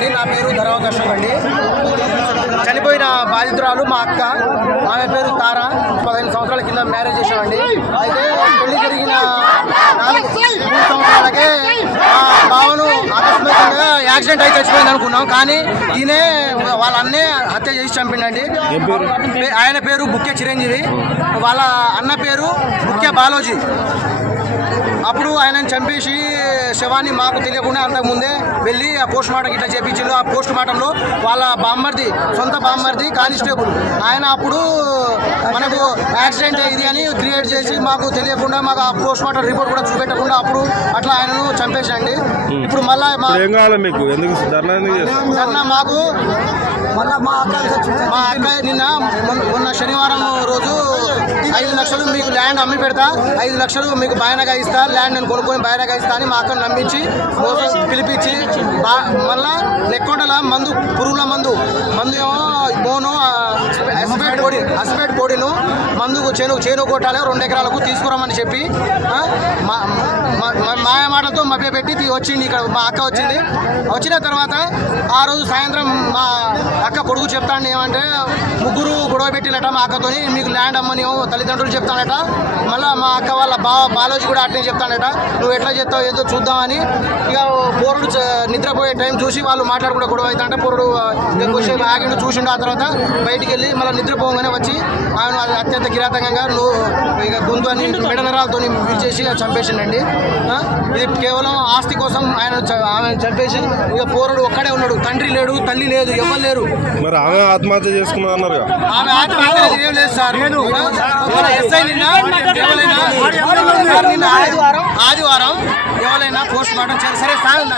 అండి. నా పేరు ధరావత్ అశోక్ అండి. చనిపోయిన బాధితురాలు మా అక్క. ఆమె పేరు తారా. 15 సంవత్సరాల కింద మ్యారేజ్ చేశామండి. అయితే పెళ్లి జరిగిన 3 సంవత్సరాలకే బావను అకస్మాత్తుగా యాక్సిడెంట్ అయి చచ్చిపోయింది అనుకున్నాం. కానీ ఈయనే వాళ్ళ అన్నే హత్య చేసి చంపిండండి. ఆయన పేరు బుక్కే చిరంజీవి, వాళ్ళ అన్న పేరు బుక్కే బాలోజీ. అప్పుడు ఆయనను చంపేసి శవాన్ని మాకు తెలియకుండా అంతకుముందే వెళ్ళి ఆ పోస్ట్ మార్టం ఇట్లా చేపించారు. ఆ పోస్ట్ మార్టంలో వాళ్ళ బామ్మర్ది, సొంత బామ్మర్ది కానిస్టేబుల్ ఆయన అప్పుడు మనకు యాక్సిడెంట్ అయ్యింది అని క్రియేట్ చేసి మాకు తెలియకుండా మాకు ఆ పోస్ట్ మార్టం రిపోర్ట్ కూడా చూపెట్టకుండా అప్పుడు అట్లా ఆయనను చంపేసండి. ఇప్పుడు మళ్ళీ మాకు మా అక్క నిన్న మొన్న శనివారం రోజు 5 లక్షలు మీకు ల్యాండ్ అమ్మి పెడతా, 5 లక్షలు మీకు బాయనగా ఇస్తా, ల్యాండ్ నేను కొనుక్కొని బాయనగా ఇస్తా అని మా అక్కను నమ్మించి పిలిపించి మళ్ళా నెక్కొండల మందు, పురుగుల మందు ఏమో మోను అస్పేట్ పొడిను మందుకు చేను కొట్టాలి 2 ఎకరాలకు తీసుకురామని చెప్పి మాయ మాటలతో మభ్యపెట్టి వచ్చింది. ఇక్కడ మా అక్క వచ్చింది. వచ్చిన తర్వాత ఆ రోజు సాయంత్రం మా అక్క కొడుకు చెప్తాను ఏమంటే ముగ్గురు గొడవ పెట్టినట మా అక్కతోని, మీకు ల్యాండ్ అమ్మని తల్లిదండ్రులు చెప్తానట. మళ్ళీ మా అక్క వాళ్ళ బాలోజీ కూడా అట్లే చెప్తానట. నువ్వు ఎట్లా చెప్తావు ఏదో చూద్దామని ఇక పోరుడు నిద్రపోయే టైం చూసి వాళ్ళు మాట్లాడుకుంటే గొడవ అవుతుంటే పోరుడు ఎక్కువసేపు ఆగిండు చూసిండు. ఆ తర్వాత బయటికి వెళ్ళి మళ్ళీ నిద్రపోగానే వచ్చి ఆయన అత్యంత కిరాతకంగా ఇక గొంతు అని మెడనరాలతో విరిచేసి చంపేసిండండి. ఇది కేవలం ఆస్తి కోసం ఆమె చంపేసి ఇక పోరుడు ఒక్కడే ఉన్నాడు. తండ్రి లేడు, తల్లి లేదు, ఎవరు లేరు. మరి ఆమె ఆత్మహత్య చేసుకున్నా అన్నారు. ఆమె ఆత్మహత్య ఏం లేదు సార్. ఎస్ఐ నిన్న ఆదివారం ఎవరైనా పోస్ట్ మార్టం చేయాలి. సరే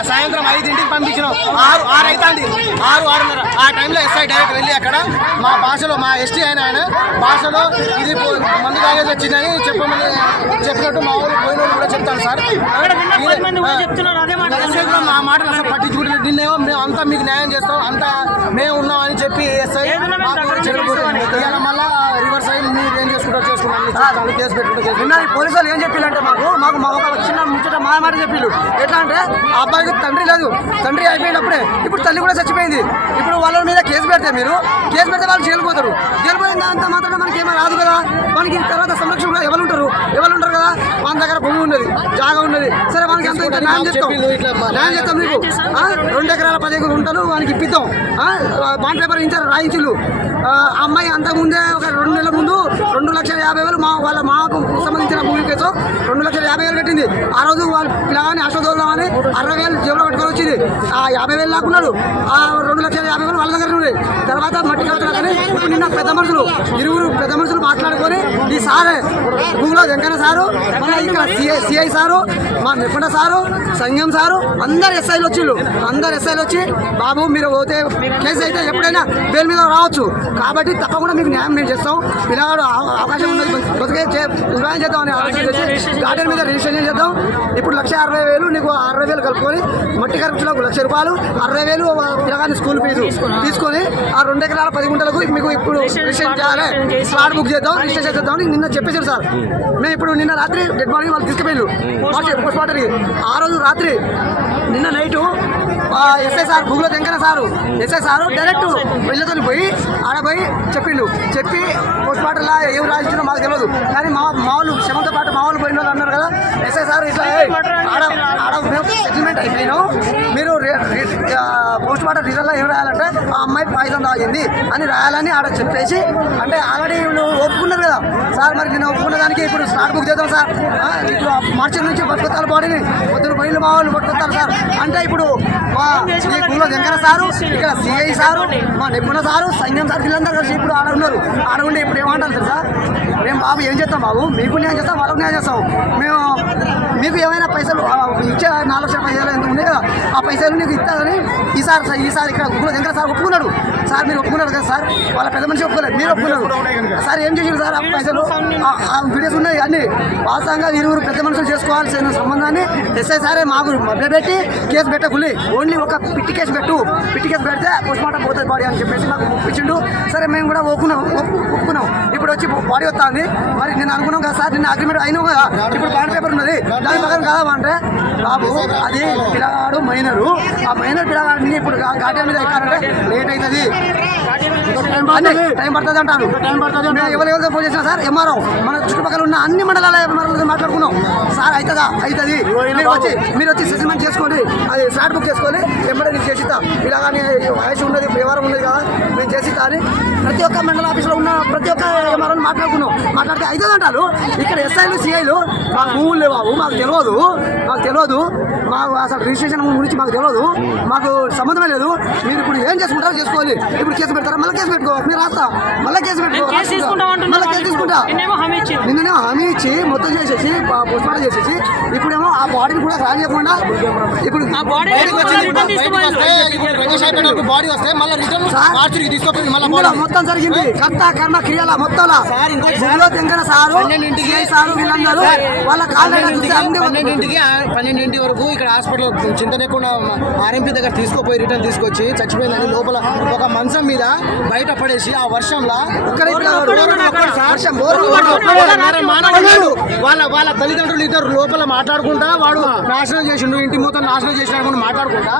సాయంత్రం 5ంటికి పంపించినాం. 6 అవుతుంది, 6:30 ఆ టైంలో ఎస్ఐ డైరెక్ట్ వెళ్ళి అక్కడ మా భాషలో, మా ఎస్టీ ఆయన భాషలో ఇది మందు తాగేసి వచ్చిందని చెప్పినట్టు మా ఊరు పోయిన కూడా చెప్తాను సార్. మా మాటలు అసలు పట్టించుకుంటే నిన్నేమో మేము అంతా మీకు న్యాయం చేస్తాం, అంతా మేము ఉన్నామని చెప్పి ఎస్ఐ ఇవాళ మళ్ళా రివర్స్ అయ్యి మీరు ఏం చేసుకుంటారు చేసుకుంటారు కేసు పెట్టుకుంటే పోలీసులు ఏం చెప్పారంటే మాకు ఒక చిన్న ముచ్చట మా మాట చెప్పిళ్ళు. ఎట్లా అంటే ఆ అబ్బాయికి తండ్రి లేదు, తండ్రి అయిపోయినప్పుడే ఇప్పుడు తల్లి కూడా చచ్చిపోయింది. ఇప్పుడు వాళ్ళ మీద కేసు పెడితే వాళ్ళు జైలు పోతారు. జైలు పోయినంత మాత్రం మనకి ఏమో రాదు కదా. మనకి తర్వాత సంరక్షణ కూడా ఎవరు ఉంటారు కదా. మన దగ్గర భూమి ఉన్నది, జాగా ఉన్నది. సరే మనకి ఎంత న్యాయం చేస్తాం మీకు 2 ఎకరాల 10 గుంటలు వానికి ఇప్పిద్దాం. బాండ్ పేపర్ ఇచ్చారు, రాయించులు. అమ్మాయి అంతకుముందే ఒక 2 నెలల ముందు 2,50,000 మాకు సంబంధించిన భూమి కేసు 2,50,000 కట్టింది. ఆ రోజు వాళ్ళు పిల్లగాని ఆశోదోదామని 60,000 జేబులో పెట్టుకొని వచ్చింది. ఆ 50,000 లాక్కున్నాడు. ఆ 2,50,000 వాళ్ళ దగ్గర ఉన్నాయి. తర్వాత మట్టి కడుతున్నా కానీ ఇప్పుడు నిన్న ఇరువురు పెద్ద మనుషులు మాట్లాడుకొని ఈ సారే భూమిలో వెంకన్న సారు, మళ్ళీ ఇక్కడ సిఐ సారు, మా నిపుణ సారు, సంఘం సారు, అందరు ఎస్ఐలు వచ్చి బాబు మీరు పోతే కేసు అయితే ఎప్పుడైనా బెయిల్ మీద రావచ్చు కాబట్టి తప్పకుండా మీకు న్యాయం మేము చేస్తాం. పిల్లగాడు అవకాశం ఉన్నది బతికే నిర్వహణ చేద్దామని ఆలోచన చేసి గార్డెన్ మీద రిజిస్ట్రేషన్ చేద్దాం. ఇప్పుడు 1,60,000 నీకు 60,000 కలుపుకొని మట్టి ఖర్చులకు ₹1,00,000, 60,000 పిల్లగాని స్కూల్ ఫీజు తీసుకొని ఆ 2 ఎకరాల 10 గుంటలకు మీకు ఇప్పుడు రిజిస్ట్రేషన్ చేయాలి, స్లాట్ బుక్ చేద్దాం, రిజిస్ట్రేషన్ చేద్దామని నిన్న చెప్పేశారు సార్. మేము ఇప్పుడు నిన్న రాత్రి డెడ్ బాడీ వాళ్ళు తీసుకుపోయారు పోస్ట్ మార్టంకి. ఆ రోజు రాత్రి నిన్న నైటు ఎస్ఐ సార్ భూగులో Venkanna sir SI sir direct వెళ్ళతో పోయి ఆడపోయి చెప్పి పోస్ట్ మార్టంలా ఏం రాయించినా మాకు తెలియదు. కానీ మా వాళ్ళు క్షమంతో పాటు మా వాళ్ళు పోయిన వాళ్ళు అన్నారు కదా. ఎస్ఐ సార్ ఇట్లా ఆడ సెటిల్మెంట్ అయిపోయినాం, మీరు పోస్ట్ మార్టం రిజల్ట్లో ఏం రాయాలంటే ఆ అమ్మాయి పాయిజన్ తాగింది అని రాయాలని ఆడ చెప్పేసి, అంటే ఆల్రెడీ వీళ్ళు ఒప్పుకున్నారు కదా సార్. మరి నేను ఒప్పుకున్న దానికి ఇప్పుడు స్లాట్ బుక్ చేద్దాం సార్, ఇప్పుడు మార్చి నుంచి పట్టుకొస్తారు బాడీని, పొద్దున బయలు మా వాళ్ళు పట్టుకొస్తారు సార్. అంటే ఇప్పుడు మా గుళ్ళో వెంకన్న సారు, ఇక్కడ సిఐ సారు, మా నిపుణ సారు, సైన్యం సార్, వీళ్ళందరూ కలిసి ఇప్పుడు ఆడ ఉన్నారు. ఆడ ఉండి ఇప్పుడు ఏమంటారు సార్, మేము బాబు ఏం చేస్తాం బాబు, మీకు న్యాయం చేస్తాం, వాళ్ళకు న్యాయం చేస్తాం. మేము మీకు ఏమైనా పైసలు ఇచ్చే 4,00,000 ఎంత ఉన్నాయి కదా, ఆ పైసలు నీకు ఇస్తారని ఈసారి ఇక్కడ గుళ్ళో వెంకన్న సార్ ఒప్పుకున్నాడు. సార్ మీరు ఒప్పుకున్నారు కదా సార్, వాళ్ళ పెద్ద మనిషి ఒప్పుకోలేదు, మీరు ఒప్పుకున్నారు సార్. ఏం చేసారు సార్ ఆ పైసలు? ఆ వీడియోస్ ఉన్నాయి అన్ని. వాస్తవంగా 2 పెద్ద మనుషులు చేసుకోవాల్సిన సంబంధాన్ని ఎస్ఐ సారే మాకు మభ్యపెట్టి కేసు పెట్టకులి, ఓన్లీ ఒక పిట్టి కేసు పెడితే పోస్ట్ మార్టం పోతుంది బాడీ అని చెప్పేసి మాకు ఒప్పించిండు. సరే మేము కూడా ఒప్పుకున్నాం. ఇప్పుడు వచ్చి బాడీ వస్తుంది. మరి నేను అనుకున్నాం కదా సార్, నిన్న అగ్రిమెంట్ అయినావు కదా, ఇప్పుడు బాండ్ పేపర్ ఉన్నది, దాని ప్రకారం కాదా అంటే బాబు అది పిల్లగాడు మైనరు, ఆ మైనర్ పిల్లగాడిని ఇప్పుడు గార్డెన్ మీద ఎక్కాలంటే లేట్ అవుతుంది, టైం పడుతుంది అంటారు. మేము ఎవరెవరితో ఫోన్ చేసినా సార్ ఎంఆర్ఓ మన చుట్టుపక్కల ఉన్న అన్ని మండలాల ఎంఆర్ఓతో మాట్లాడుకున్నాం. సార్ అవుతుందా, అవుతుంది, మీరు వచ్చి సెటిల్మెంట్ చేసుకోండి, అది ఫ్లాట్ బుక్ చేసుకొని ఎంబడే నీకు చేసిద్దాం. ఇలా కానీ వయసు ఉన్నది, వ్యవహారం ఉన్నది కదా, మేము చేసిద్దాం అని ప్రతి ఒక్క మండల ఆఫీస్లో ఉన్న ప్రతి ఒక్క ఎంఆర్ఓని మాట్లాడుకున్నాం. మాట్లాడితే అవుతుంది అంటారు. ఇక్కడ ఎస్ఐలు సిఐలు మాకు భూములు లేవు బాబు, మాకు తెలియదు, మాకు అసలు రిజిస్ట్రేషన్ గురించి మాకు తెలియదు, మాకు సంబంధమే లేదు, మీరు ఇప్పుడు ఏం చేసుకుంటారో చేసుకోవాలి. ఇప్పుడు కేసు పెడతారా, మళ్ళీ కేసు పెట్టుకో, మీరు రాస్తా, మళ్ళీ కేసు పెట్టుకో, మళ్ళీ కేసు తీసుకుంటా. నిన్ననే హామీ ఇచ్చి మొత్తం చేసేసి పోస్ట్మార్టం చేసేసి ఇప్పుడేమో ఆ బాడీని కూడా రానియకుండా ఇప్పుడు బాడీ వస్తే మళ్ళీ రిటర్న్ తీసుకొని మొత్తం జరిగింది. కర్త కర్మ క్రియల మొత్తం సారు వీళ్ళందరూ వాళ్ళ కాళ్ళు 12 వరకు ఇక్కడ హాస్పిటల్ చింతనేకుండా ఆర్ఎంపీ దగ్గర తీసుకుపోయి రిటర్న్ తీసుకొచ్చి చచ్చిపోయిందని లోపల ఒక మంచం మీద బయట పడేసి ఆ వర్షంలో వాళ్ళ తల్లిదండ్రులు ఇద్దరు లోపల మాట్లాడుకుంటా వాడు నాశనం చేసిండు, ఇంటి మొత్తం నాశనం చేసినాడు మాట్లాడుకుంటా